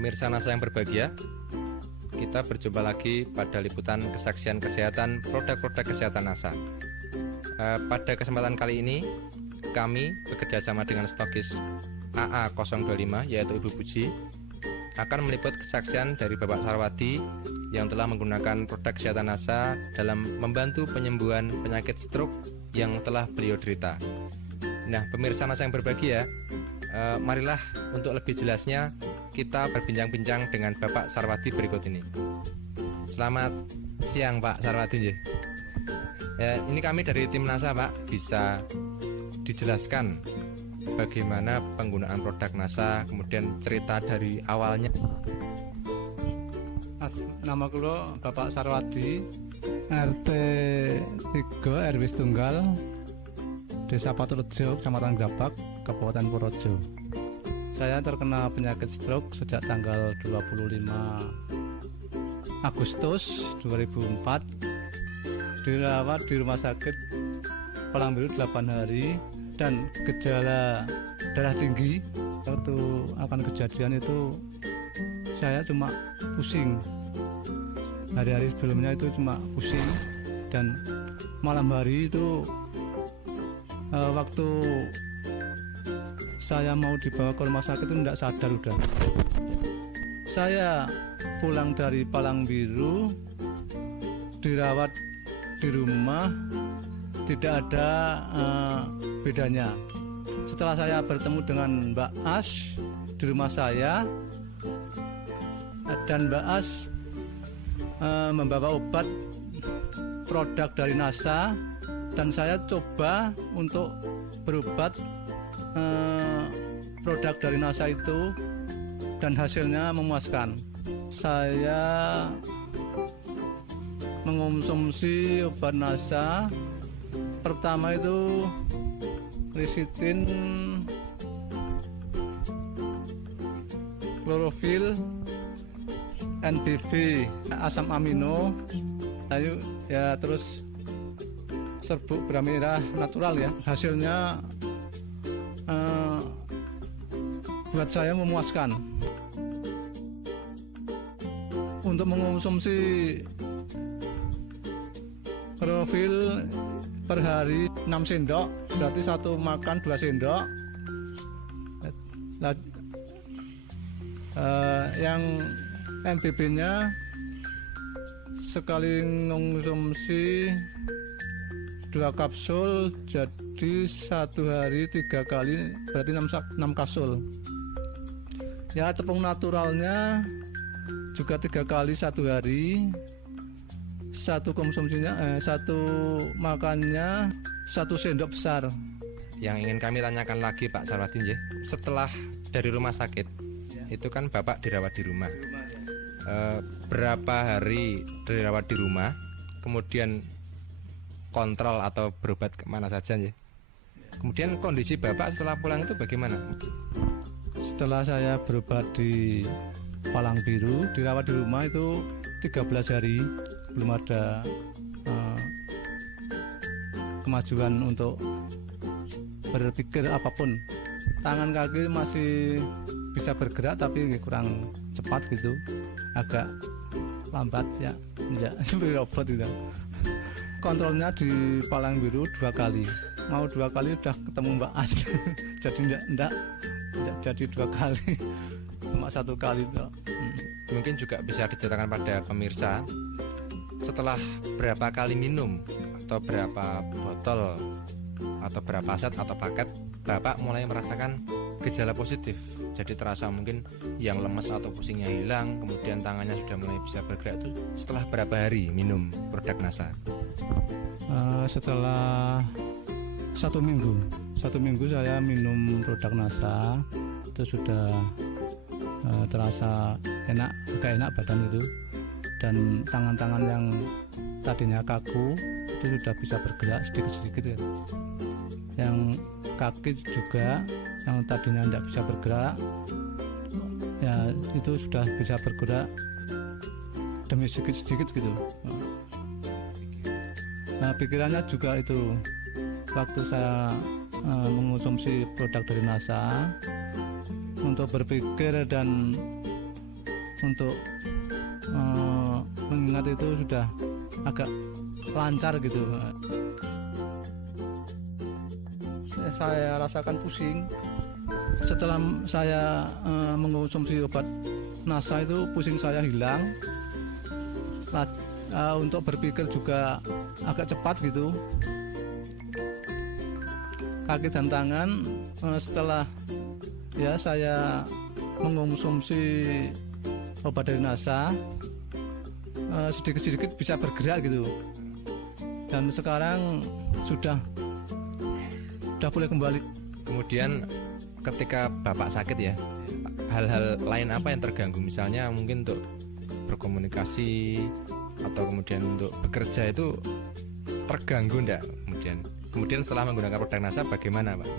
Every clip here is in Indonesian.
Pemirsa NASA yang berbahagia, kita berjumpa lagi pada liputan kesaksian kesehatan produk-produk kesehatan NASA. Pada kesempatan kali ini, kami bekerja sama dengan stokis AA025, yaitu Ibu Puji, akan meliput kesaksian dari Bapak Sarwadi yang telah menggunakan produk kesehatan NASA dalam membantu penyembuhan penyakit stroke yang telah beliau derita. Nah, pemirsa NASA yang berbahagia, marilah untuk lebih jelasnya kita berbincang-bincang dengan Bapak Sarwadi berikut ini. Selamat siang Pak Sarwadi. Ini kami dari tim NASA Pak, bisa dijelaskan bagaimana penggunaan produk NASA, kemudian cerita dari awalnya. Nama kula Bapak Sarwadi, RT 3 RW Tunggal, Desa Paturejo, Kecamatan Grabak, Kabupaten Purworejo. Saya terkena penyakit stroke sejak tanggal 25 Agustus 2004. Dirawat di rumah sakit Palangbiru 8 hari dan gejala darah tinggi. Waktu akan kejadian itu saya cuma pusing. Hari-hari sebelumnya itu cuma pusing, dan malam hari itu waktu saya mau dibawa ke rumah sakit itu tidak sadar udah. Saya pulang dari Palangbiru, dirawat di rumah, tidak ada bedanya. Setelah saya bertemu dengan Mbak As di rumah saya, dan Mbak As membawa obat produk dari NASA, dan saya coba untuk berobat produk dari NASA itu, dan hasilnya memuaskan. Saya mengonsumsi obat NASA. Pertama itu Quercetin, klorofil, NBB, asam amino, lalu ya terus serbuk gula merah natural ya. Hasilnya buat saya memuaskan. Untuk mengonsumsi klorofil per hari 6 sendok, berarti satu makan 2 sendok. Yang MBB-nya sekali mengonsumsi 2 kapsul, jadi satu hari 3 kali, berarti 6 kapsul. Ya, tepung naturalnya juga 3 kali satu hari. Satu konsumsinya, satu makannya 1 sendok besar. Yang ingin kami tanyakan lagi Pak Sarwadi, setelah dari rumah sakit, itu kan Bapak dirawat di rumah. Berapa hari dirawat di rumah, kemudian kontrol atau berobat kemana saja ya? Kemudian kondisi Bapak setelah pulang itu bagaimana? Setelah saya berobat di Palangbiru, dirawat di rumah itu 13 hari, belum ada kemajuan untuk berpikir apapun. Tangan kaki masih bisa bergerak tapi kurang cepat gitu, agak lambat ya, seperti robot gitu. Kontrolnya di Palangbiru 2 kali, mau 2 kali udah ketemu Mbak As. Jadi enggak jadi 2 kali, cuma 1 kali itu. Mungkin juga bisa diceritakan pada pemirsa, setelah berapa kali minum atau berapa botol atau berapa set atau paket Bapak mulai merasakan gejala positif. Jadi terasa mungkin yang lemes atau pusingnya hilang, kemudian tangannya sudah mulai bisa bergerak, itu setelah berapa hari minum produk NASA? Setelah 1 minggu. 1 minggu saya minum produk NASA, itu sudah terasa enak, agak enak badan itu, dan tangan-tangan yang tadinya kaku itu sudah bisa bergerak sedikit-sedikit ya. Yang kaki juga yang tadinya tidak bisa bergerak ya, itu sudah bisa bergerak demi sedikit-sedikit gitu. Nah, pikirannya juga itu, waktu saya mengonsumsi produk dari NASA, untuk berpikir dan untuk mengingat itu sudah agak lancar gitu. Saya rasakan pusing setelah saya mengkonsumsi obat NASA itu, pusing saya hilang. Untuk berpikir juga agak cepat gitu. Kaki dan tangan setelah ya saya mengkonsumsi obat dari NASA sedikit-sedikit bisa bergerak gitu. Dan sekarang sudah boleh kembali. Kemudian ketika Bapak sakit ya, hal-hal lain apa yang terganggu? Misalnya mungkin untuk berkomunikasi atau kemudian untuk bekerja itu terganggu enggak? Kemudian setelah menggunakan produk NASA bagaimana, Pak?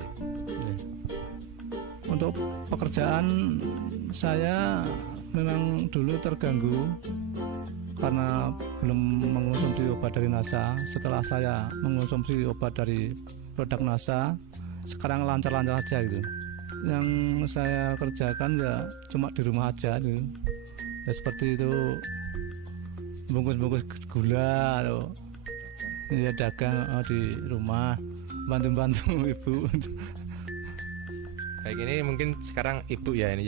Untuk pekerjaan saya memang dulu terganggu karena belum mengonsumsi obat dari NASA. Setelah saya mengonsumsi obat dari produk NASA, sekarang lancar-lancar aja gitu. Yang saya kerjakan ya cuma di rumah aja gitu. Ya seperti itu, bungkus-bungkus gula atau ya dagang di rumah, bantu-bantu ibu. Baik, ini mungkin sekarang ibu ya ini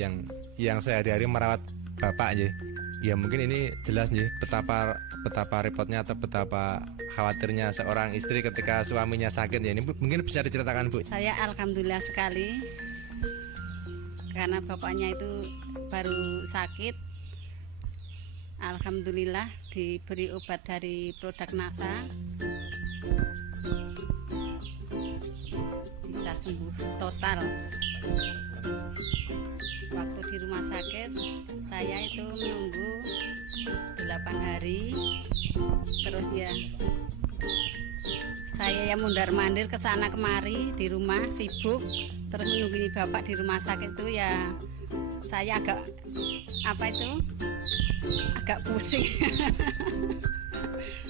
yang sehari-hari merawat bapak aja. Ya mungkin ini jelas nih betapa repotnya atau betapa khawatirnya seorang istri ketika suaminya sakit ya. Ini mungkin bisa diceritakan, Bu. Saya alhamdulillah sekali karena bapaknya itu baru sakit. Alhamdulillah diberi obat dari produk NASA, bisa sembuh total. Waktu di rumah sakit saya itu menunggu 8 hari, terus ya saya yang mundar-mandir ke sana kemari di rumah, sibuk terus menunggu bapak di rumah sakit itu ya saya agak agak pusing.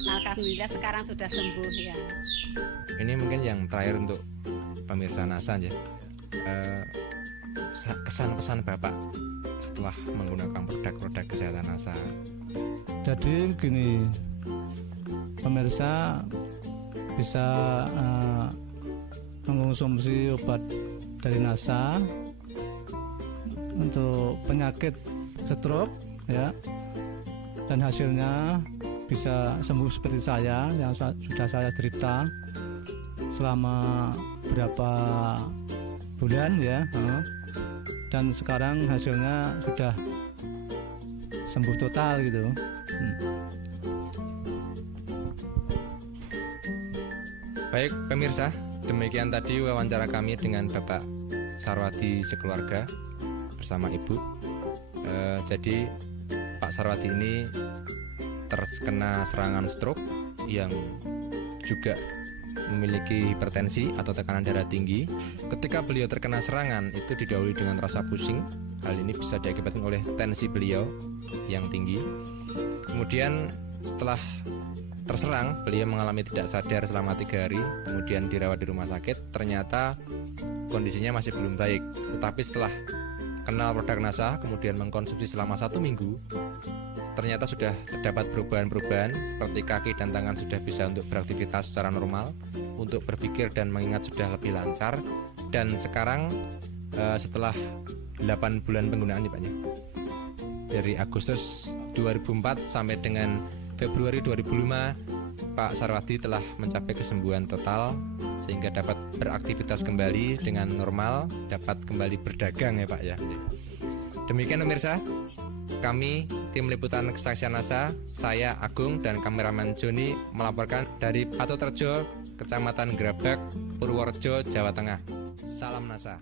Alhamdulillah sekarang sudah sembuh ya. Ini mungkin yang terakhir untuk pemirsa NASA ya. Kesan-pesan Bapak setelah menggunakan produk-produk kesehatan NASA. Jadi begini, pemirsa bisa mengonsumsi obat dari NASA untuk penyakit stroke ya, dan hasilnya bisa sembuh seperti saya yang sudah saya derita selama berapa bulan ya, dan sekarang hasilnya sudah sembuh total gitu. Baik pemirsa, demikian tadi wawancara kami dengan Bapak Sarwadi sekeluarga bersama Ibu. Jadi Pak Sarwadi ini terkena serangan stroke yang juga memiliki hipertensi atau tekanan darah tinggi. Ketika beliau terkena serangan itu didahului dengan rasa pusing. Hal ini bisa diakibatkan oleh tensi beliau yang tinggi. Kemudian setelah terserang, beliau mengalami tidak sadar selama 3 hari, kemudian dirawat di rumah sakit. Ternyata kondisinya masih belum baik. Tetapi setelah kenal produk NASA, kemudian mengkonsumsi selama 1 minggu, ternyata sudah terdapat perubahan-perubahan seperti kaki dan tangan sudah bisa untuk beraktivitas secara normal, untuk berpikir dan mengingat sudah lebih lancar. Dan sekarang setelah 8 bulan penggunaan Pak, dari Agustus 2004 sampai dengan Februari 2005, Pak Sarwadi telah mencapai kesembuhan total sehingga dapat beraktivitas kembali dengan normal, dapat kembali berdagang ya Pak ya. Demikian pemirsa, kami tim liputan Kesaksian NASA, saya Agung dan kameramen Joni melaporkan dari Patoterjo, Kecamatan Grabak, Purworejo, Jawa Tengah. Salam NASA.